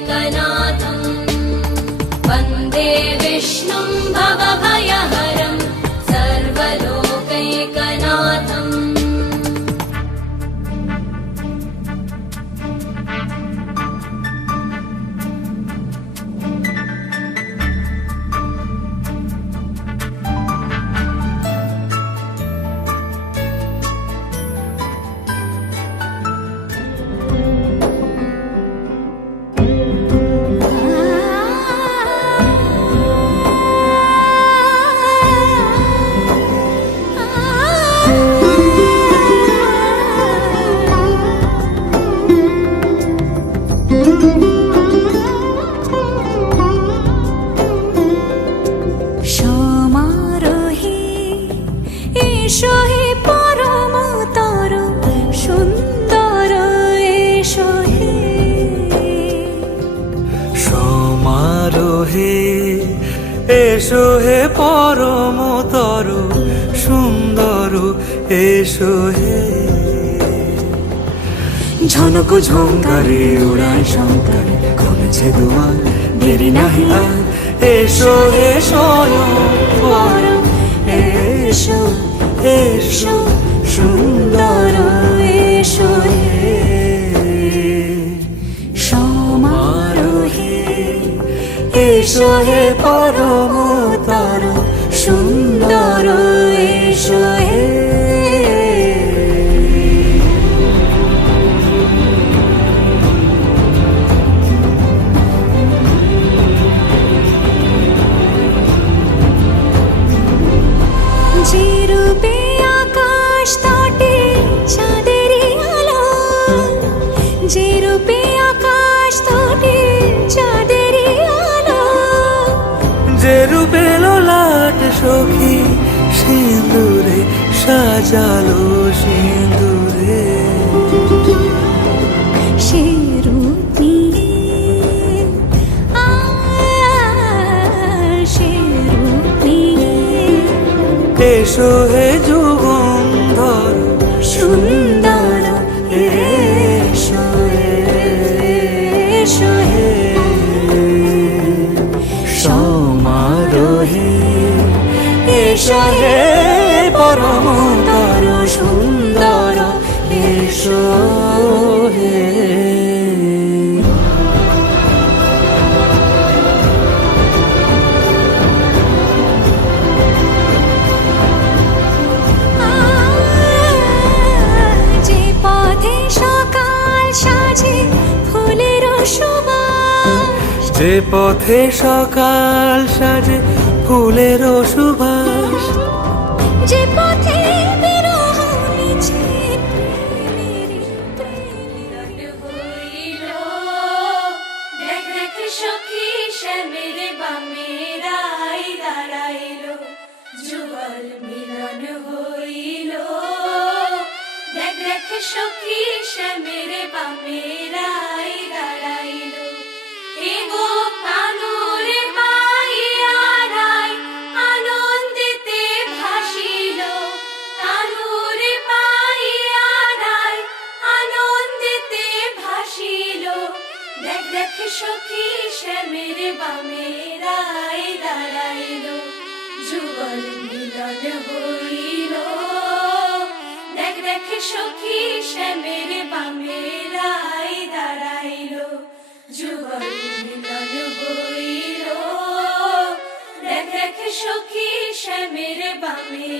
लोकैकनाथम् वन्दे विष्णुं भवभयहरं सर्वलोकैकनाथम्। এসো হে পরমতর সুন্দর এসো হে। ঝনক ঝঙ্কারে উড়ায় শঙ্কর খুলেছে দুয়ার দেরি নাহি আর। এসো হে স্বয়ং পরম এসো এসো সুন্দর এসো হে। সমারোহে এসো হে পরমতর সুন্দর এসো হে। যে রূপে আকাশ তটে চাঁদেরই আলো, যে রূপে আকাশ তটে চাঁদেরই আলো, যে রূপে ললাট সখী সিঁদুরে সাজালো সিঁদুরে। সে রূপ নিয়ে সে রূপ নিয়ে এসো হে যুগন্ধর সুন্দর এসো এসো হে। সমারোহে এসো হে পরমতর সুন্দর এসো হে। যে পথে সকাল সাজে ফুলের সুবাস, যে পথে সকাল সাজে ফুলের সুবাস, যে পথে বিরহ মিছে প্রেমের মিলন হইল। দেখ দেখ সখী শ্যামের বামে রাই দাঁড়াইল, যুগল মিলন হইল। দেখ দেখ সখী শ্যামের বামে রাই দাঁড়াইল। এগো কানুরে পাইয়া রাই আনন্দেতে ভাসিল, কানুরে পাইয়া রাই আনন্দেতে ভাসিল। দেখ দেখ সখী শ্যামের বামে রাই দাঁড়াইল, যুগল মিলন হইল। দেখ দেখ সখী শ্যামের বামে রাই দাঁড়াইল, যুগল মিলন হইল। দেখ দেখ সখী শ্যামের বামে